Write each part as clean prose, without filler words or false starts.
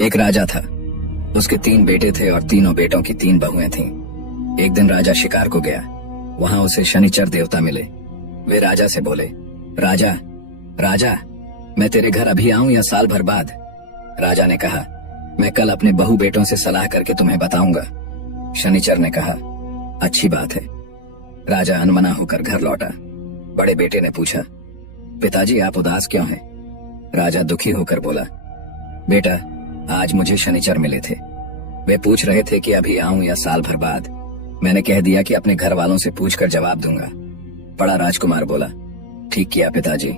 एक राजा था। उसके 3 बेटे थे और तीनों बेटों की 3 बहुएं थीं। एक दिन राजा शिकार को गया। वहां उसे शनिचर देवता मिले। वे राजा से बोले, राजा राजा, मैं तेरे घर अभी आऊं या साल भर बाद? राजा ने कहा, मैं कल अपने बहू बेटों से सलाह करके तुम्हें बताऊंगा। शनिचर ने कहा, अच्छी बात है। राजा अनमना होकर घर लौटा। बड़े बेटे ने पूछा, पिताजी आप उदास क्यों हैं? राजा दुखी होकर बोला, बेटा, आज मुझे शनिचर मिले थे। वे पूछ रहे थे कि अभी आऊं या साल भर बाद। मैंने कह दिया कि अपने घर वालों से पूछकर जवाब दूंगा। बड़ा राजकुमार बोला, ठीक किया पिताजी।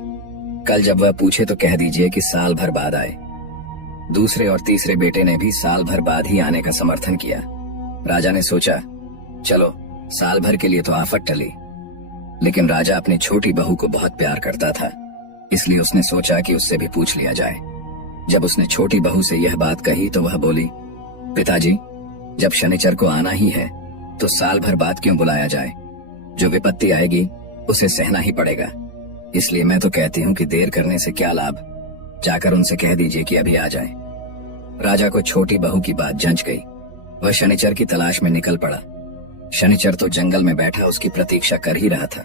कल जब वह पूछे तो कह दीजिए कि साल भर बाद आए। दूसरे और तीसरे बेटे ने भी साल भर बाद ही आने का समर्थन किया। राजा ने सोचा, चलो साल भर के लिए तो आफत टली। लेकिन राजा अपनी छोटी बहू को बहुत प्यार करता था, इसलिए उसने सोचा कि उससे भी पूछ लिया जाए। जब उसने छोटी बहू से यह बात कही तो वह बोली, पिताजी, जब शनिचर को आना ही है तो साल भर बाद क्यों बुलाया जाए? जो विपत्ति आएगी उसे सहना ही पड़ेगा। इसलिए मैं तो कहती हूँ कि देर करने से क्या लाभ। जाकर उनसे कह दीजिए कि अभी आ जाए। राजा को छोटी बहू की बात जंच गई। वह शनिचर की तलाश में निकल पड़ा। शनिचर तो जंगल में बैठा उसकी प्रतीक्षा कर ही रहा था।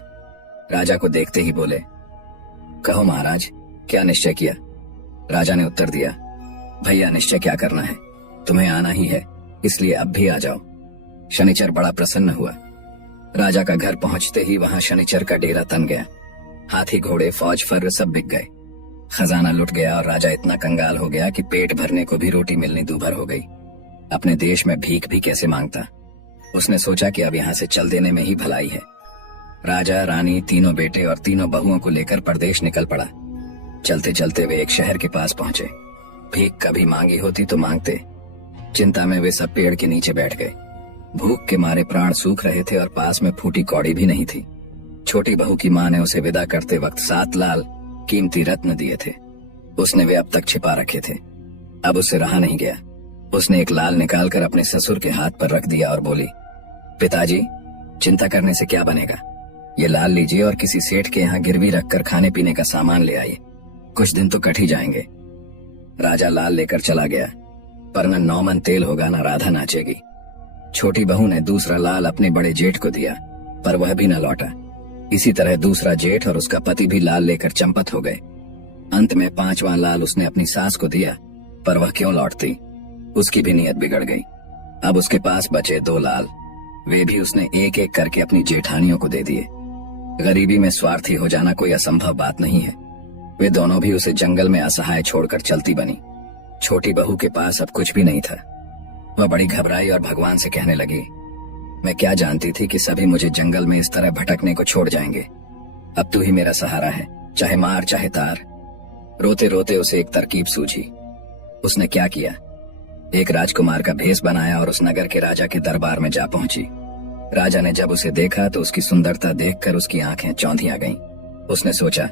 राजा को देखते ही बोले, कहो महाराज, क्या निश्चय किया? राजा ने उत्तर दिया, भैया निश्चय क्या करना है, तुम्हें आना ही है, इसलिए अब भी आ जाओ। शनिचर बड़ा प्रसन्न हुआ। राजा का घर पहुंचते ही वहां शनिचर का डेरा तन गया। हाथी घोड़े फौज फर्र सब बिक गए। खजाना लुट गया और राजा इतना कंगाल हो गया कि पेट भरने को भी रोटी मिलनी दूभर हो गई। अपने देश में भीख भी कैसे मांगता। उसने सोचा कि अब यहाँ से चल देने में ही भलाई है। राजा, रानी, तीनों बेटे और तीनों बहुओं को लेकर परदेश निकल पड़ा। चलते चलते वे एक शहर के पास पहुंचे। भीख कभी मांगी होती तो मांगते। चिंता में वे सब पेड़ के नीचे बैठ गए। भूख के मारे प्राण सूख रहे थे और पास में फूटी कौड़ी भी नहीं थी। छोटी बहू की मां ने उसे विदा करते वक्त 7 लाल कीमती रत्न दिए थे। उसने वे अब तक छिपा रखे थे। अब उससे रहा नहीं गया। उसने एक लाल निकालकर अपने ससुर के हाथ पर रख दिया और बोली, पिताजी, चिंता करने से क्या बनेगा? ये लाल लीजिए और किसी सेठ के यहाँ गिरवी रखकर खाने पीने का सामान ले आइए। कुछ दिन तो कट ही जाएंगे। राजा लाल लेकर चला गया, पर न 9 मन तेल होगा न राधा नाचेगी। छोटी बहू ने दूसरा लाल अपने बड़े जेठ को दिया, पर वह भी न लौटा। इसी तरह दूसरा जेठ और उसका पति भी लाल लेकर चंपत हो गए। अंत में 5वां लाल उसने अपनी सास को दिया, पर वह क्यों लौटती? उसकी भी नीयत बिगड़ गई। अब उसके पास बचे 2 लाल। वे भी उसने एक एक करके अपनी जेठानियों को दे दिए। गरीबी में स्वार्थी हो जाना कोई असंभव बात नहीं है। वे दोनों भी उसे जंगल में असहाय छोड़कर चलती बनी। छोटी बहू के पास अब कुछ भी नहीं था। वह बड़ी घबराई और भगवान से कहने लगी, मैं क्या जानती थी कि सभी मुझे जंगल में इस तरह भटकने को छोड़ जाएंगे। अब तू ही मेरा सहारा है, चाहे मार चाहे तार। रोते रोते उसे एक तरकीब सूझी। उसने क्या किया, एक राजकुमार का भेष बनाया और उस नगर के राजा के दरबार में जा पहुंची। राजा ने जब उसे देखा तो उसकी सुंदरता देखकर उसकी आंखें चौंधिया गईं। उसने सोचा,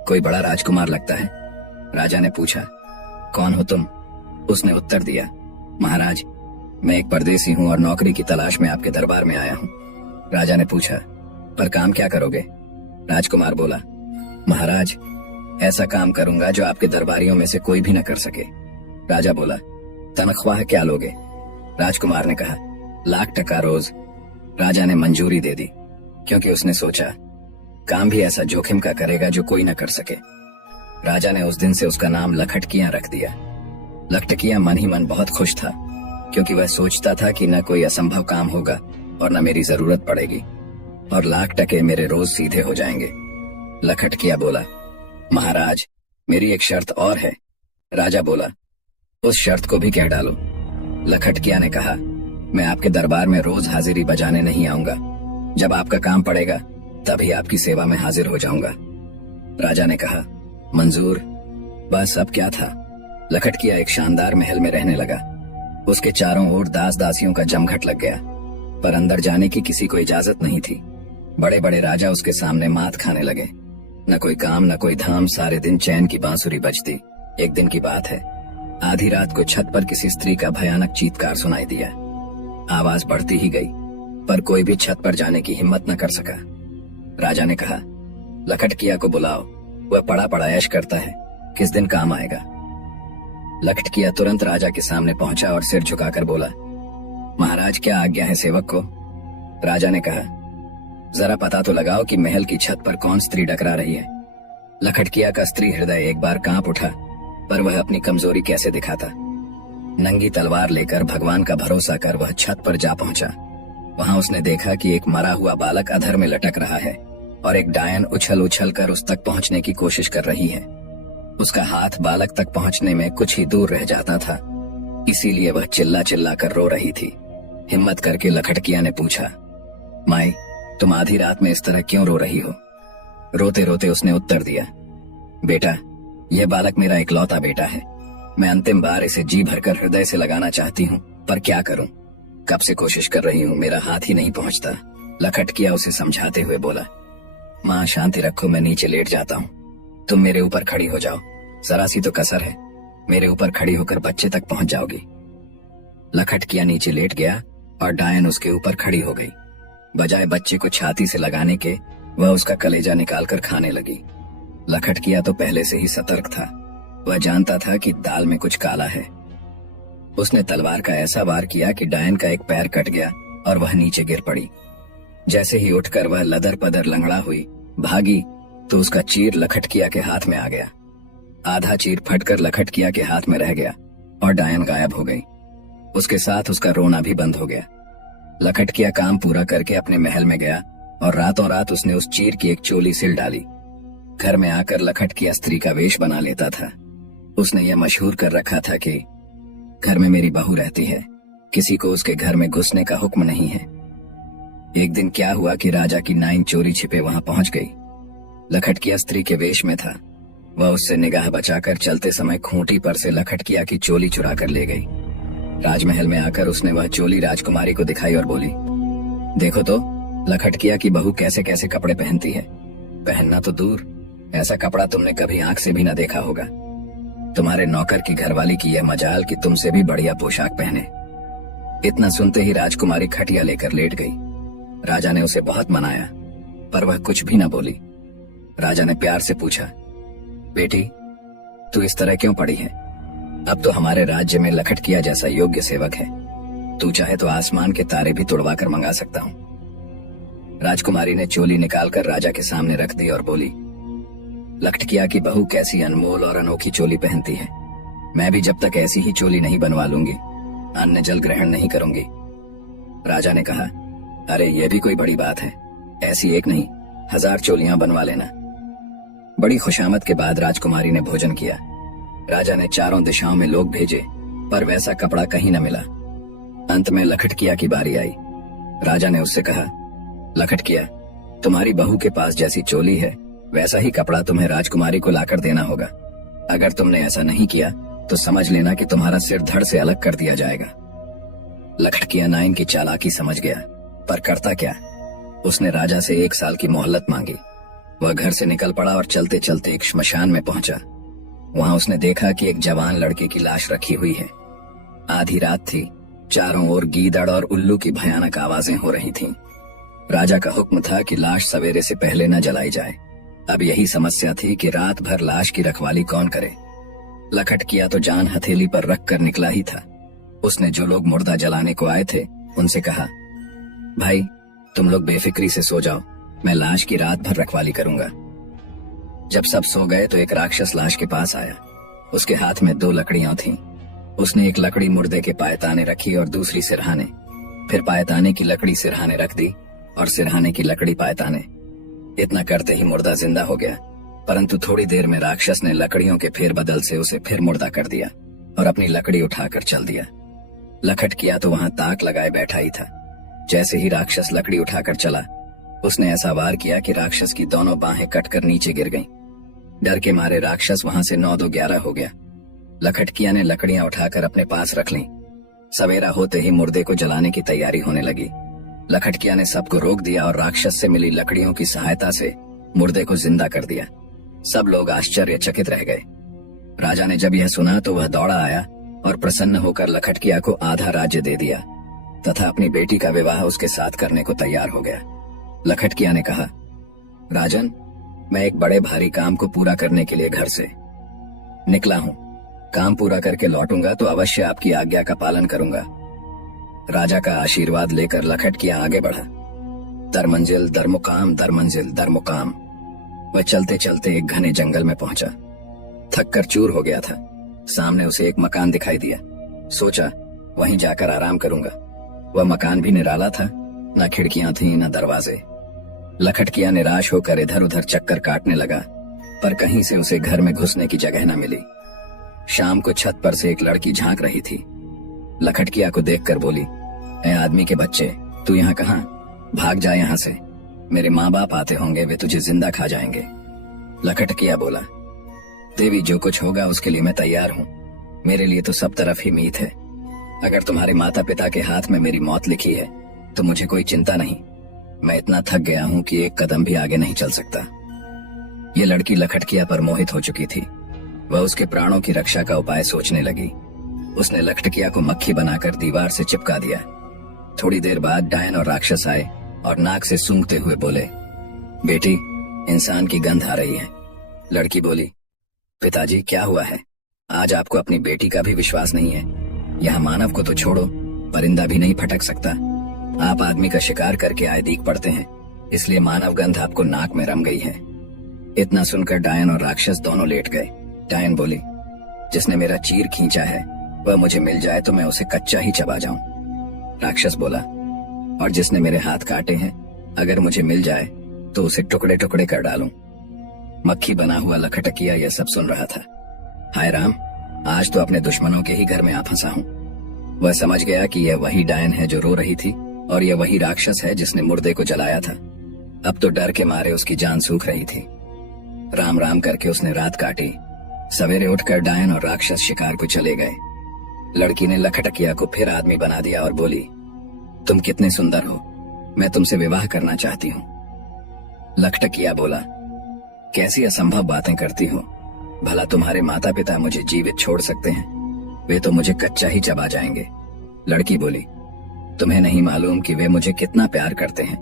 कोई बड़ा राजकुमार लगता है। राजा ने पूछा, कौन हो तुम? उसने उत्तर दिया, महाराज, मैं एक परदेसी हूँ और नौकरी की तलाश में आपके दरबार में आया हूँ। राजा ने पूछा, पर काम क्या करोगे? राजकुमार बोला, महाराज, ऐसा काम करूंगा जो आपके दरबारियों में से कोई भी न कर सके। राजा बोला, तनख्वाह क्या लोगे? राजकुमार ने कहा, 1,00,000 टका रोज। राजा ने मंजूरी दे दी, क्योंकि उसने सोचा, काम भी ऐसा जोखिम का करेगा जो कोई न कर सके। राजा ने उस दिन से उसका नाम लखटकियां रख दिया। लखटकियां मन ही मन बहुत खुश था, क्योंकि वह सोचता था कि न कोई असंभव काम होगा और न मेरी जरूरत पड़ेगी और 1,00,000 टके मेरे रोज सीधे हो जाएंगे। लखटकिया बोला, महाराज, मेरी एक शर्त और है। राजा बोला, उस शर्त को भी कह डालो। लखटकिया ने कहा, मैं आपके दरबार में रोज हाजिरी बजाने नहीं आऊंगा। जब आपका काम पड़ेगा तभी आपकी सेवा में हाजिर हो जाऊंगा। राजा ने कहा, मंजूर। बस अब क्या था। लखटकिया एक शानदार महल में रहने लगा। उसके चारों ओर दास दासियों का जमघट लग गया, पर अंदर जाने की किसी को इजाजत नहीं थी। बड़े बड़े राजा उसके सामने मात खाने लगे। न कोई काम न कोई धाम, सारे दिन चैन की बांसुरी बजती। एक दिन की बात है, आधी रात को छत पर किसी स्त्री का भयानक चीत्कार सुनाई दिया। आवाज बढ़ती ही गई, पर कोई भी छत पर जाने की हिम्मत न कर सका। राजा ने कहा, लखटकिया को बुलाओ, वह पड़ा पड़ा ऐश करता है, किस दिन काम आएगा। लखटकिया तुरंत राजा के सामने पहुंचा और सिर झुकाकर बोला, महाराज क्या आज्ञा है सेवक को? राजा ने कहा, जरा पता तो लगाओ कि महल की छत पर कौन स्त्री डकरा रही है। लखटकिया का स्त्री हृदय एक बार कांप उठा, पर वह अपनी कमजोरी कैसे दिखाता। नंगी तलवार लेकर भगवान का भरोसा कर वह छत पर जा पहुंचा। वहां उसने देखा कि एक मरा हुआ बालक अधर में लटक रहा है और एक डायन उछल उछल कर उस तक पहुंचने की कोशिश कर रही है। उसका हाथ बालक तक पहुंचने में कुछ ही दूर रह जाता था, इसीलिए वह चिल्ला चिल्ला कर रो रही थी। हिम्मत करके लखटकिया ने पूछा, माई तुम आधी रात में इस तरह क्यों रो रही हो? रोते रोते उसने उत्तर दिया, बेटा यह बालक मेरा इकलौता बेटा है। मैं अंतिम बार इसे जी भरकर हृदय से लगाना चाहती हूँ, पर क्या करूं? कब से कोशिश कर रही हूँ, मेरा हाथ ही नहीं पहुंचता। लखटकिया उसे समझाते हुए बोला, माँ शांति रखो, मैं नीचे लेट जाता हूँ, तुम मेरे ऊपर खड़ी हो जाओ। जरा सी तो कसर है, मेरे ऊपर खड़ी होकर बच्चे तक पहुंच जाओगी। लखटकिया नीचे लेट गया और डायन उसके ऊपर खड़ी हो गई। बजाय बच्चे को छाती से लगाने के, वह उसका कलेजा निकालकर खाने लगी। लखटकिया तो पहले से ही सतर्क था, वह जानता था कि दाल में कुछ काला है। उसने तलवार का ऐसा वार किया कि डायन का एक पैर कट गया और वह नीचे गिर पड़ी। जैसे ही उठकर वह लदर पदर लंगड़ा हुई भागी तो उसका चीर लखटकिया के हाथ में आ गया। आधा चीर फटकर लखटकिया के हाथ में रह गया और डायन गायब हो गई। उसके साथ उसका रोना भी बंद हो गया। लखटकिया काम पूरा करके अपने महल में गया और रातों रात उसने उस चीर की एक चोली सिल डाली। घर में आकर लखटकिया स्त्री का वेश बना लेता था। उसने यह मशहूर कर रखा था कि घर में मेरी बहू रहती है, किसी को उसके घर में घुसने का हुक्म नहीं है। एक दिन क्या हुआ कि राजा की नाइन चोरी छिपे वहां पहुंच गई। लखटकिया स्त्री के वेश में था। वह उससे निगाह बचाकर चलते समय खूंटी पर से लखटकिया की चोली चुरा कर ले गई। राजमहल में आकर उसने वह चोली राजकुमारी को दिखाई और बोली, देखो तो लखटकिया की बहू कैसे कैसे कपड़े पहनती है। पहनना तो दूर, ऐसा कपड़ा तुमने कभी आंख से भी न देखा होगा। तुम्हारे नौकर की घरवाली की यह मजाल कि तुमसे भी बढ़िया पोशाक पहने। इतना सुनते ही राजकुमारी खटिया लेकर लेट गई। राजा ने उसे बहुत मनाया, पर वह कुछ भी न बोली। राजा ने प्यार से पूछा, बेटी तू इस तरह क्यों पड़ी है? अब तो हमारे राज्य में लखटकिया जैसा योग्य सेवक है, तू चाहे तो आसमान के तारे भी तुड़वा कर मंगा सकता हूँ। राजकुमारी ने चोली निकालकर राजा के सामने रख दी और बोली, लखटकिया की बहू कैसी अनमोल और अनोखी चोली पहनती है। मैं भी जब तक ऐसी ही चोली नहीं बनवा लूंगी, अन्न जल ग्रहण नहीं करूंगी। राजा ने कहा, अरे ये भी कोई बड़ी बात है, ऐसी एक नहीं 1000 चोलियां बनवा लेना। बड़ी खुशामद के बाद राजकुमारी ने भोजन किया। राजा ने चारों दिशाओं में लोग भेजे, पर वैसा कपड़ा कहीं न मिला। अंत में लखटकिया की बारी आई। राजा ने उससे कहा, लखटकिया तुम्हारी बहू के पास जैसी चोली है वैसा ही कपड़ा तुम्हें राजकुमारी को लाकर देना होगा। अगर तुमने ऐसा नहीं किया तो समझ लेना कि तुम्हारा सिर धड़ से अलग कर दिया जाएगा। लखटकिया नाइन की चालाकी समझ गया, पर करता क्या। उसने राजा से 1 साल की मोहलत मांगी। वह घर से निकल पड़ा और चलते चलते एक श्मशान में पहुंचा। वहां उसने देखा कि एक जवान लड़के की लाश रखी हुई है। आधी रात थी, चारों ओर गीदड़ और उल्लू की भयानक आवाजें हो रही थीं। राजा का हुक्म था कि लाश सवेरे से पहले न जलाई जाए। अब यही समस्या थी कि रात भर लाश की रखवाली कौन करे। लखटकिया तो जान हथेली पर रख कर निकला ही था। उसने जो लोग मुर्दा जलाने को आए थे उनसे कहा, भाई तुम लोग बेफिक्री से सो जाओ, मैं लाश की रात भर रखवाली करूंगा। जब सब सो गए तो एक राक्षस लाश के पास आया। उसके हाथ में 2 लकड़ियां थीं। उसने एक लकड़ी मुर्दे के पायताने रखी और दूसरी सिरहाने, फिर पायताने की लकड़ी सिरहाने रख दी और सिरहाने की लकड़ी पायताने। इतना करते ही मुर्दा जिंदा हो गया, परंतु थोड़ी देर में राक्षस ने लकड़ियों के फेरबदल से उसे फिर मुर्दा कर दिया और अपनी लकड़ी उठाकर चल दिया। लखटकिया तो वहां ताक लगाए बैठा ही था। जैसे ही राक्षस लकड़ी उठाकर चला, उसने ऐसा वार किया कि राक्षस की दोनों बाहें कटकर नीचे गिर गईं। डर के मारे राक्षस वहां से 9-2-11 हो गया। लखटकिया ने लकड़ियां उठाकर अपने पास रख लीं। सवेरा होते ही मुर्दे को जलाने की तैयारी होने लगी। लखटकिया ने सबको रोक दिया और राक्षस से मिली लकड़ियों की सहायता से मुर्दे को जिंदा कर दिया। सब लोग आश्चर्यचकित रह गए। राजा ने जब यह सुना तो वह दौड़ा आया और प्रसन्न होकर लखटकिया को आधा राज्य दे दिया तथा अपनी बेटी का विवाह उसके साथ करने को तैयार हो गया। लखटकिया ने कहा, राजन, मैं एक बड़े भारी काम को पूरा करने के लिए घर से निकला हूँ। काम पूरा करके लौटूंगा तो अवश्य आपकी आज्ञा का पालन करूंगा। राजा का आशीर्वाद लेकर लखटकिया आगे बढ़ा। दर मंजिल दर मुकाम, दर मंजिल दर मुकाम। वह चलते चलते एक घने जंगल में पहुंचा। थक कर चूर हो गया था। सामने उसे एक मकान दिखाई दिया। सोचा वहीं जाकर आराम करूंगा। वह मकान भी निराला था, न खिड़कियां थीं न दरवाजे। लखटकिया निराश होकर इधर उधर चक्कर काटने लगा, पर कहीं से उसे घर में घुसने की जगह न मिली। शाम को छत पर से एक लड़की झांक रही थी। लखटकिया को देखकर बोली, ऐ आदमी के बच्चे, तू यहाँ कहाँ? भाग जा यहाँ से। मेरे माँ बाप आते होंगे, वे तुझे जिंदा खा जाएंगे। लखटकिया बोला, देवी जो कुछ होगा उसके लिए मैं तैयार हूँ। मेरे लिए तो सब तरफ ही मीत है। अगर तुम्हारे माता पिता के हाथ में मेरी मौत लिखी है तो मुझे कोई चिंता नहीं। मैं इतना थक गया हूँ कि एक कदम भी आगे नहीं चल सकता। ये लड़की लखटकिया पर मोहित हो चुकी थी। वह उसके प्राणों की रक्षा का उपाय सोचने लगी। उसने लखटकिया को मक्खी बनाकर दीवार से चिपका दिया। थोड़ी देर बाद डायन और राक्षस आए और नाक से सूंघते हुए बोले, बेटी, इंसान की गंध आ रही है। लड़की बोली, पिताजी क्या हुआ है? आज आपको अपनी बेटी का भी विश्वास नहीं है। यहाँ मानव को तो छोड़ो, परिंदा भी नहीं फटक सकता। आप आदमी का शिकार करके आए दीख पड़ते हैं, इसलिए मानव गंध आपको नाक में रम गई है। इतना सुनकर डायन और राक्षस दोनों लेट गए। डायन बोली, जिसने मेरा चीर खींचा है वह मुझे मिल जाए तो मैं उसे कच्चा ही चबा जाऊं। राक्षस बोला, और जिसने मेरे हाथ काटे हैं अगर मुझे मिल जाए तो उसे टुकड़े टुकड़े कर डालूं। मक्खी बना हुआ लखटकिया यह सब सुन रहा था। हाय राम, आज तो अपने दुश्मनों के ही घर में आ फंसा हूं। वह समझ गया कि यह वही डायन है जो रो रही थी और यह वही राक्षस है जिसने मुर्दे को जलाया था। अब तो डर के मारे उसकी जान सूख रही थी। राम राम करके उसने रात काटी। सवेरे उठकर डायन और राक्षस शिकार को चले गए। लड़की ने लखटकिया को फिर आदमी बना दिया और बोली, तुम कितने सुंदर हो, मैं तुमसे विवाह करना चाहती हूँ। लखटकिया बोला, कैसी असंभव बातें करती हो। भला तुम्हारे माता पिता मुझे जीवित छोड़ सकते हैं? वे तो मुझे कच्चा ही चबा जाएंगे। लड़की बोली, तुम्हें नहीं मालूम कि वे मुझे कितना प्यार करते हैं।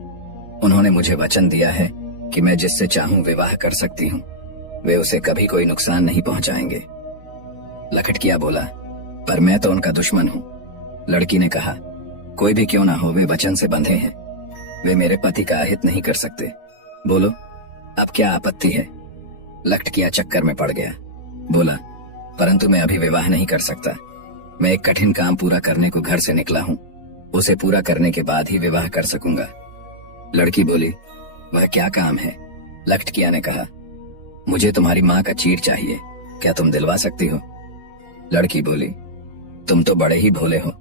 उन्होंने मुझे वचन दिया है कि मैं जिससे चाहूं विवाह कर सकती हूँ। वे उसे कभी कोई नुकसान नहीं पहुंचाएंगे। लखटकिया बोला, पर मैं तो उनका दुश्मन हूँ। लड़की ने कहा, कोई भी क्यों ना हो, वे वचन से बंधे हैं। वे मेरे पति का अहित नहीं कर सकते। बोलो अब क्या आपत्ति है? लखटकिया चक्कर में पड़ गया। बोला, परंतु मैं अभी विवाह नहीं कर सकता। मैं एक कठिन काम पूरा करने को घर से निकला हूँ। उसे पूरा करने के बाद ही विवाह कर सकूंगा। लड़की बोली, वह क्या काम है? लखटकिया ने कहा, मुझे तुम्हारी माँ का चीर चाहिए, क्या तुम दिलवा सकती हो? लड़की बोली, तुम तो बड़े ही भोले हो।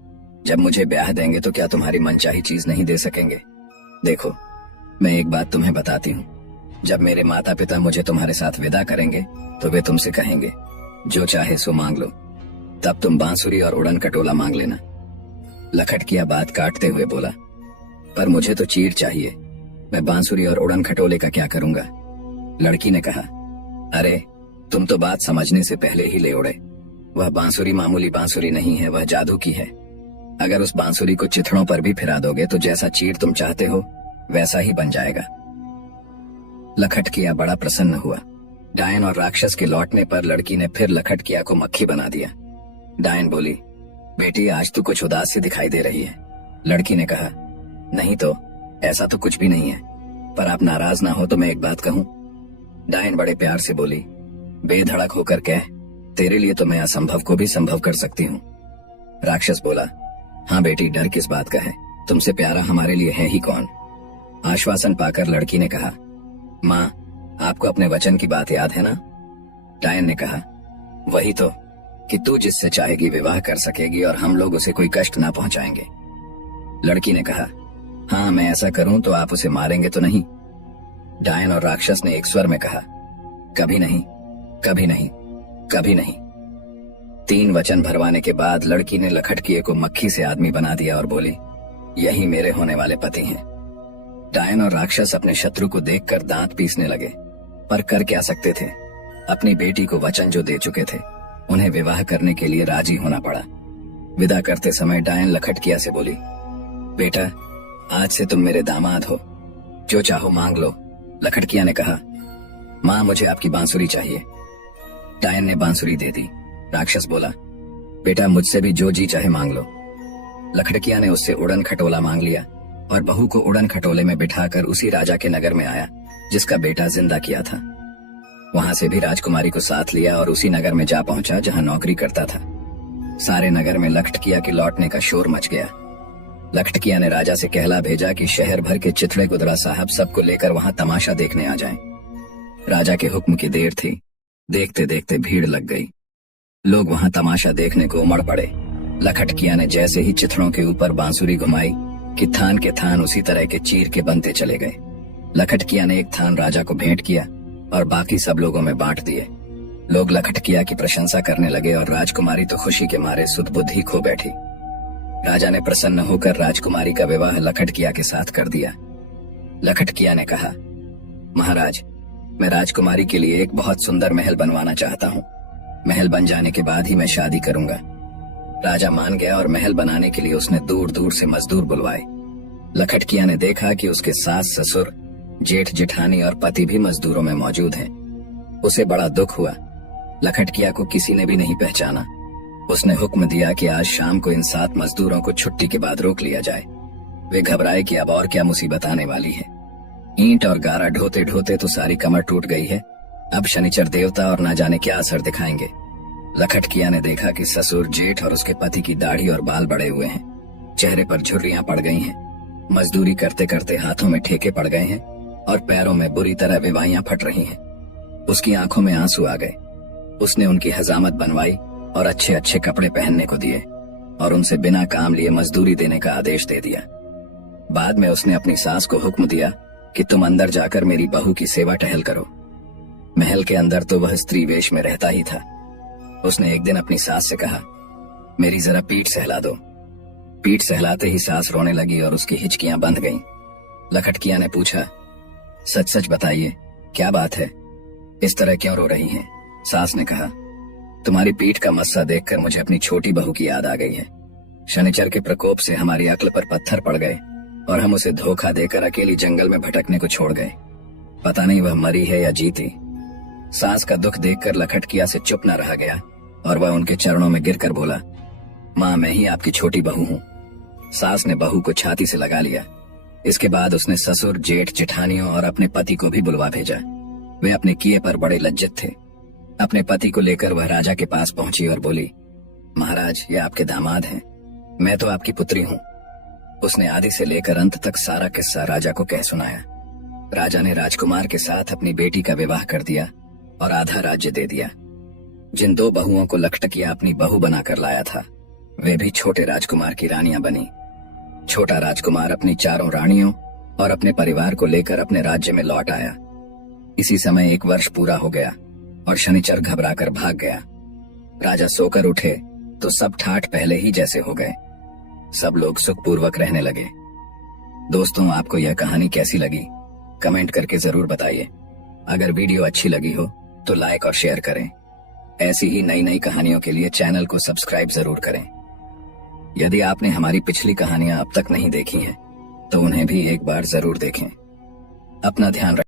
जब मुझे ब्याह देंगे तो क्या तुम्हारी मनचाही चीज नहीं दे सकेंगे? देखो, मैं एक बात तुम्हें बताती हूँ। जब मेरे माता पिता मुझे तुम्हारे साथ विदा करेंगे तो वे तुमसे कहेंगे, जो चाहे सो मांग लो। तब तुम बांसुरी और उड़न खटोला मांग लेना। लखटकिया बात काटते हुए बोला, पर मुझे तो चीर चाहिए। मैं बांसुरी और उड़न खटोले का क्या करूंगा? लड़की ने कहा, अरे तुम तो बात समझने से पहले ही ले उड़े। वह बांसुरी मामूली बांसुरी नहीं है, वह जादू की है। अगर उस बांसुरी को चिथड़ों पर भी फिरा दोगे तो जैसा चीर तुम चाहते हो वैसा ही बन जाएगा। लखटकिया बड़ा प्रसन्न हुआ। डायन और राक्षस के लौटने पर लड़की ने फिर लखटकिया को मक्खी बना दिया। डायन बोली, बेटी आज तू कुछ उदास सी दिखाई दे रही है। लड़की ने कहा, नहीं तो, ऐसा तो कुछ भी नहीं है, पर आप नाराज ना हो तो मैं एक बात कहूं। डायन बड़े प्यार से बोली, बेधड़क होकर कह, तेरे लिए तो मैं असंभव को भी संभव कर सकती हूँ। राक्षस बोला, हाँ बेटी, डर किस बात का है? तुमसे प्यारा हमारे लिए है ही कौन? आश्वासन पाकर लड़की ने कहा, माँ, आपको अपने वचन की बात याद है ना? डायन ने कहा, वही तो, कि तू जिससे चाहेगी विवाह कर सकेगी और हम लोग उसे कोई कष्ट ना पहुंचाएंगे। लड़की ने कहा, हाँ, मैं ऐसा करूं तो आप उसे मारेंगे तो नहीं? डायन और राक्षस ने एक स्वर में कहा, कभी नहीं, कभी नहीं, कभी नहीं। 3 वचन भरवाने के बाद लड़की ने लखटकिए को मक्खी से आदमी बना दिया और बोली, यही मेरे होने वाले पति हैं। डायन और राक्षस अपने शत्रु को देखकर दांत पीसने लगे, पर कर क्या सकते थे? अपनी बेटी को वचन जो दे चुके थे उन्हें विवाह करने के लिए राजी होना पड़ा। विदा करते समय डायन लखटकिया से बोली, बेटा, आज से तुम मेरे दामाद हो, जो चाहो मांग लो। लखटकिया ने कहा, माँ, मुझे आपकी बांसुरी चाहिए। डायन ने बांसुरी दे दी। राक्षस बोला, बेटा मुझसे भी जो जी चाहे मांग लो। लखटकिया ने उससे उड़न खटोला मांग लिया और बहू को उड़न खटोले में बिठाकर उसी राजा के नगर में आया जिसका बेटा जिंदा किया था। वहां से भी राजकुमारी को साथ लिया और उसी नगर में जा पहुंचा जहां नौकरी करता था। सारे नगर में लखटकिया के लौटने का शोर मच गया। लखटकिया ने राजा से कहला भेजा कि शहर भर के चिथड़े गुदरा साहब सबको लेकर वहां तमाशा देखने आ जाएं। राजा के हुक्म की देर थी। देखते देखते भीड़ लग गई। लोग वहां तमाशा देखने को उमड़ पड़े। लखटकिया ने जैसे ही चिथड़ों के ऊपर बांसुरी घुमाई कि थान के थान उसी तरह के चीर के बनते चले गए। लखटकिया ने एक थान राजा को भेंट किया और बाकी सब लोगों में बांट दिए। लोग लखटकिया की प्रशंसा करने लगे और राजकुमारी तो खुशी के मारे सुध बुद्धि खो बैठी। राजा ने प्रसन्न होकर राजकुमारी का विवाह लखटकिया के साथ कर दिया। लखटकिया ने कहा, महाराज, मैं राजकुमारी के लिए एक बहुत सुंदर महल बनवाना चाहता हूँ। महल बन जाने के बाद ही मैं शादी करूंगा। राजा मान गया और महल बनाने के लिए उसने दूर दूर से मजदूर बुलवाए। लखटकिया ने देखा कि उसके सास ससुर, जेठ जेठानी और पति भी मजदूरों में मौजूद हैं। उसे बड़ा दुख हुआ। लखटकिया को किसी ने भी नहीं पहचाना। उसने हुक्म दिया कि आज शाम को इन 7 मजदूरों को छुट्टी के बाद रोक लिया जाए। वे घबराए कि अब और क्या मुसीबत आने वाली है। ईंट और गारा ढोते ढोते तो सारी कमर टूट गई है। अब शनिचर देवता और ना जाने क्या असर दिखाएंगे। लखटकिया ने देखा कि ससुर, जेठ और उसके पति की दाढ़ी और बाल बड़े हुए हैं। चेहरे पर झुर्रियां पड़ गई हैं। मजदूरी करते करते हाथों में ठेके पड़ गए हैं और पैरों में बुरी तरह विवाहियां फट रही हैं। उसकी आंखों में आंसू आ गए। उसने उनकी हजामत बनवाई और अच्छे अच्छे कपड़े पहनने को दिए और उनसे बिना काम लिए मजदूरी देने का आदेश दे दिया। बाद में उसने अपनी सास को हुक्म दिया कि तुम अंदर जाकर मेरी बहू की सेवा टहल करो। महल के अंदर तो वह स्त्री वेश में रहता ही था। उसने एक दिन अपनी सास से कहा, मेरी जरा पीठ सहला दो। पीठ सहलाते ही सास रोने लगी और उसकी हिचकियां बंध गईं। लखटकिया ने पूछा, सच सच बताइए, क्या बात है? इस तरह क्यों रो रही हैं? सास ने कहा, तुम्हारी पीठ का मस्सा देखकर मुझे अपनी छोटी बहू की याद आ गई है। शनिचर के प्रकोप से हमारी अक्ल पर पत्थर पड़ गए और हम उसे धोखा देकर अकेली जंगल में भटकने को छोड़ गए। पता नहीं वह मरी है या जीती। सास का दुख देखकर लखटकिया से चुप न रहा गया और वह उनके चरणों में गिरकर बोला, माँ, मैं ही आपकी छोटी बहू हूँ। सास ने बहू को छाती से लगा लिया। इसके बाद उसने ससुर, जेठ, जेठानियों और अपने पति को भी बुलवा भेजा। वे अपने किए पर बड़े लज्जित थे। अपने पति को लेकर वह राजा के पास पहुंची और बोली, महाराज, ये आपके दामाद हैं। मैं तो आपकी पुत्री हूँ। उसने आदि से लेकर अंत तक सारा किस्सा राजा को कह सुनाया। राजा ने राजकुमार के साथ अपनी बेटी का विवाह कर दिया और आधा राज्य दे दिया। जिन 2 बहुओं को लखटकिया अपनी बहू बनाकर लाया था, वे भी छोटे राजकुमार की रानियां बनी। छोटा राजकुमार अपनी 4 रानियों और अपने परिवार को लेकर अपने राज्य में लौट आया। इसी समय 1 वर्ष पूरा हो गया और शनिचर घबराकर भाग गया। राजा सोकर उठे तो सब ठाठ पहले ही जैसे हो गए। सब लोग सुखपूर्वक रहने लगे। दोस्तों, आपको यह कहानी कैसी लगी? कमेंट करके जरूर बताइए। अगर वीडियो अच्छी लगी हो तो लाइक और शेयर करें। ऐसी ही नई नई कहानियों के लिए चैनल को सब्सक्राइब जरूर करें। यदि आपने हमारी पिछली कहानियां अब तक नहीं देखी हैं, तो उन्हें भी एक बार जरूर देखें। अपना ध्यान रखें।